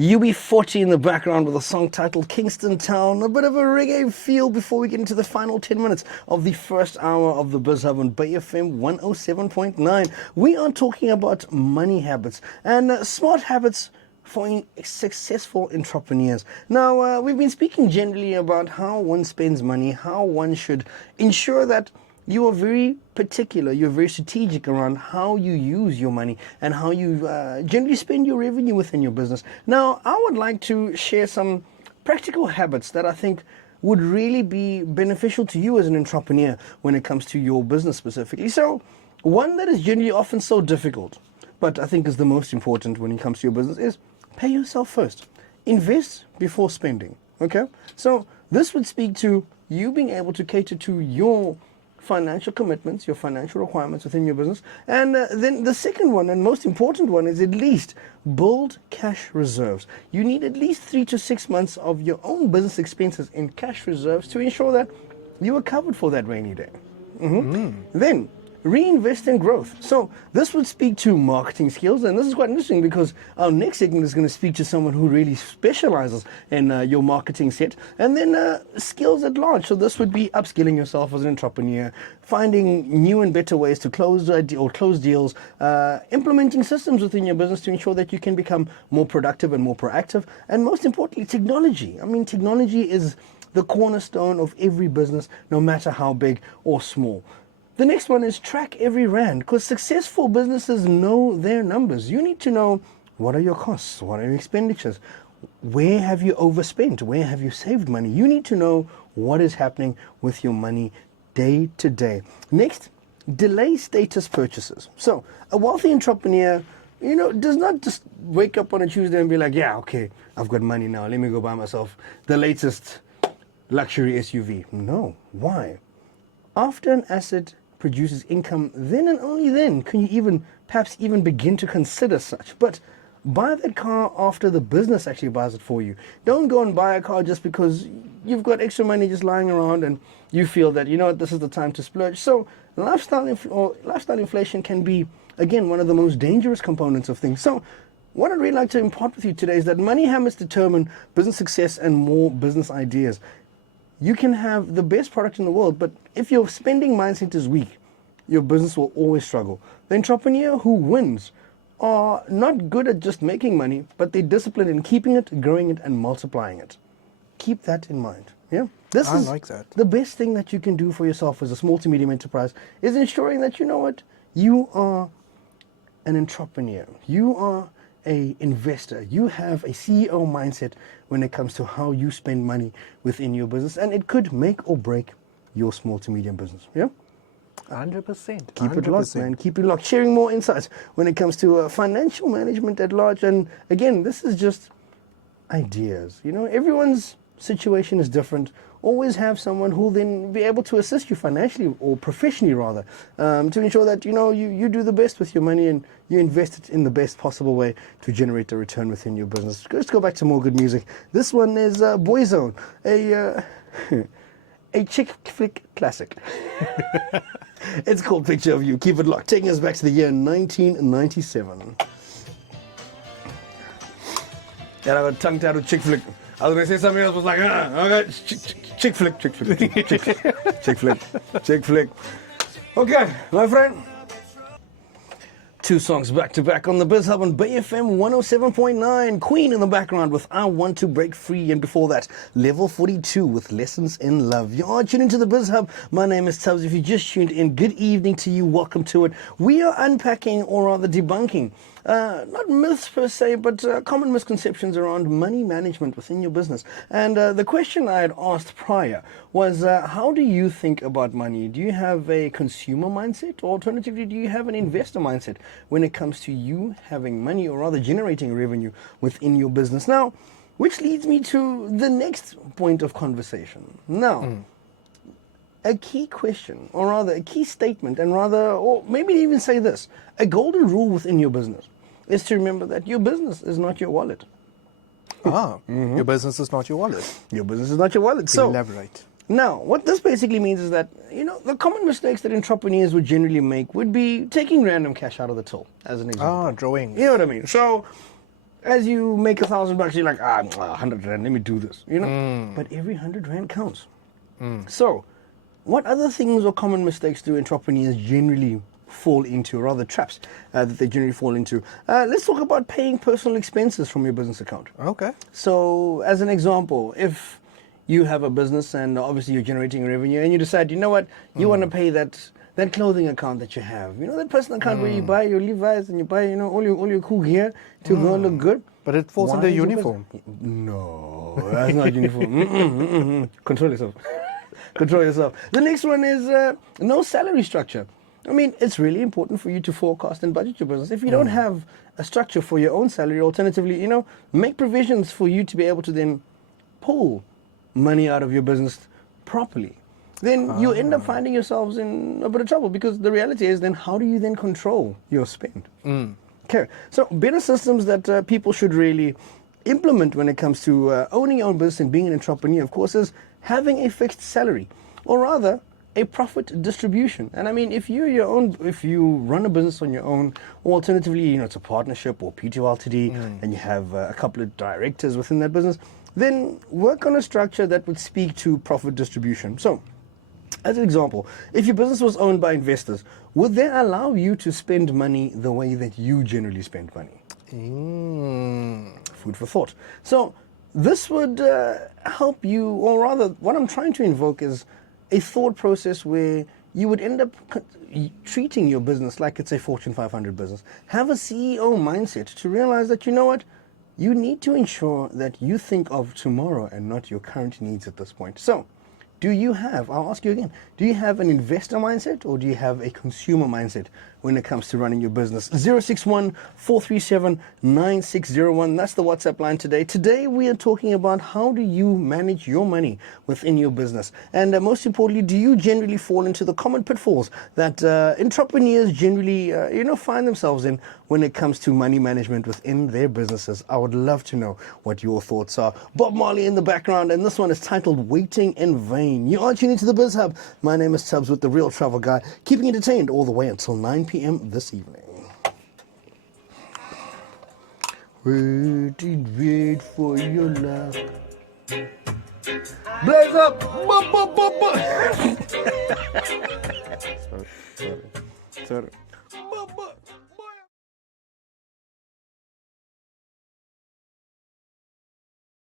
UB40 in the background with a song titled Kingston Town. A bit of a reggae feel before we get into the final 10 minutes of the first hour of the Bizhub on BayFM 107.9. We are talking about money habits and smart habits for successful entrepreneurs. Now, we've been speaking generally about how one spends money, how one should ensure that you are very particular, you're very strategic around how you use your money and how you generally spend your revenue within your business. Now, I would like to share some practical habits that I think would really be beneficial to you as an entrepreneur when it comes to your business specifically. So, one that is generally often so difficult, but I think is the most important when it comes to your business is pay yourself first. Invest before spending, okay? So, this would speak to you being able to cater to your financial commitments, your financial requirements within your business. And then the second one and most important one is at least build cash reserves. You need at least 3 to 6 months of your own business expenses in cash reserves to ensure that you are covered for that rainy day. Then reinvest in growth. So this would speak to marketing skills, and this is quite interesting because our next segment is going to speak to someone who really specializes in your marketing set, and then skills at large. So this would be upskilling yourself as an entrepreneur, finding new and better ways to close deals, implementing systems within your business to ensure that you can become more productive and more proactive, and most importantly, technology. I mean, technology is the cornerstone of every business, no matter how big or small. The next one is track every rand, because successful businesses know their numbers. You need to know what are your costs, what are your expenditures, where have you overspent, where have you saved money. You need to know what is happening with your money day to day. Next, delay status purchases. So a wealthy entrepreneur, does not just wake up on a Tuesday and be like, yeah, okay, I've got money now, let me go buy myself the latest luxury SUV. No. Why? After an asset produces income, then and only then can you perhaps even begin to consider such. But buy that car after the business actually buys it for you. Don't go and buy a car just because you've got extra money just lying around and you feel that, this is the time to splurge. So lifestyle inflation can be, again, one of the most dangerous components of things. So what I'd really like to impart with you today is that money habits determine business success and more business ideas. You can have the best product in the world, but if your spending mindset is weak, your business will always struggle. The entrepreneur who wins are not good at just making money, but they're disciplined in keeping it, growing it, and multiplying it. Keep that in mind. Yeah, I like that. The best thing that you can do for yourself as a small to medium enterprise is ensuring that you are an entrepreneur. You are an investor. You have a CEO mindset when it comes to how you spend money within your business, and it could make or break your small to medium business. Yeah, 100%. Keep it locked, man. Keep it locked. Sharing more insights when it comes to financial management at large. And again, this is just ideas. Everyone's situation is different. Always have someone who will then be able to assist you financially or professionally rather, to ensure that you do the best with your money and you invest it in the best possible way to generate a return within your business. Let's go back to more good music. This one is Boyzone, a chick flick classic. It's called Picture of You. Keep it locked. Taking us back to the year 1997. And I got tongue-tied with chick flick. I was going to say something else, was like, okay, chick flick. Okay, my friend. 2 songs back to back on the Bizhub on BayFM 107.9. Queen in the background with I Want to Break Free. And before that, Level 42 with Lessons in Love. You are tuned into the Bizhub. My name is Tubz. If you just tuned in, good evening to you. Welcome to it. We are unpacking, or rather debunking, not myths per se, but common misconceptions around money management within your business. And the question I had asked prior was, how do you think about money? Do you have a consumer mindset? Or alternatively, do you have an investor mindset when it comes to you having money, or rather generating revenue within your business? Now, which leads me to the next point of conversation. Now, a key question, or rather a key statement, and rather, or maybe even say this, a golden rule within your business is to remember that your business is not your wallet. Your business is not your wallet. Your business is not your wallet. So, elaborate. Now, what this basically means is that, the common mistakes that entrepreneurs would generally make would be taking random cash out of the till, as an example. Drawings. You know what I mean? So, As you make $1,000, you're like, 100 Rand, let me do this, you know? But every 100 Rand counts. So, what other things or common mistakes do entrepreneurs generally fall into, or rather traps that they generally fall into? Let's talk about paying personal expenses from your business account. Okay. So, as an example, if you have a business and obviously you're generating revenue and you decide, you know what, you want to pay that clothing account that you have, you know, that personal account where you buy your Levi's and you buy, you know, all your cool gear to go look good. But it falls Why under is your uniform. No, that's not uniform. Control yourself. Control yourself. The next one is no salary structure. I mean, it's really important for you to forecast and budget your business. If you don't have a structure for your own salary, alternatively, you know, make provisions for you to be able to then pull money out of your business properly. Then you end up finding yourselves in a bit of trouble, because the reality is then how do you then control your spend? Okay, so better systems that people should really implement when it comes to owning your own business and being an entrepreneur, of course, is having a fixed salary, or rather a profit distribution. And I mean, if you run a business on your own, or alternatively, you know, it's a partnership or P2 Ltd, and you have a couple of directors within that business, then work on a structure that would speak to profit distribution. So, as an example, if your business was owned by investors, would they allow you to spend money the way that you generally spend money? Food for thought. So this would help you, or rather, what I'm trying to invoke is a thought process where you would end up treating your business like it's a Fortune 500 business. Have a CEO mindset to realize that, you know what, you need to ensure that you think of tomorrow and not your current needs at this point. So, I'll ask you again, do you have an investor mindset, or do you have a consumer mindset when it comes to running your business? 061-437-9601. That's the WhatsApp line today. Today we are talking about how do you manage your money within your business. And most importantly, do you generally fall into the common pitfalls that entrepreneurs generally find themselves in when it comes to money management within their businesses? I would love to know what your thoughts are. Bob Marley in the background, and this one is titled Waiting in Vain. You are tuning to the Bizhub. My name is Tubz with the Real Travel Guy, keeping you entertained all the way until 9 p.m. this evening. Wait for your love. Blaze up! Sorry.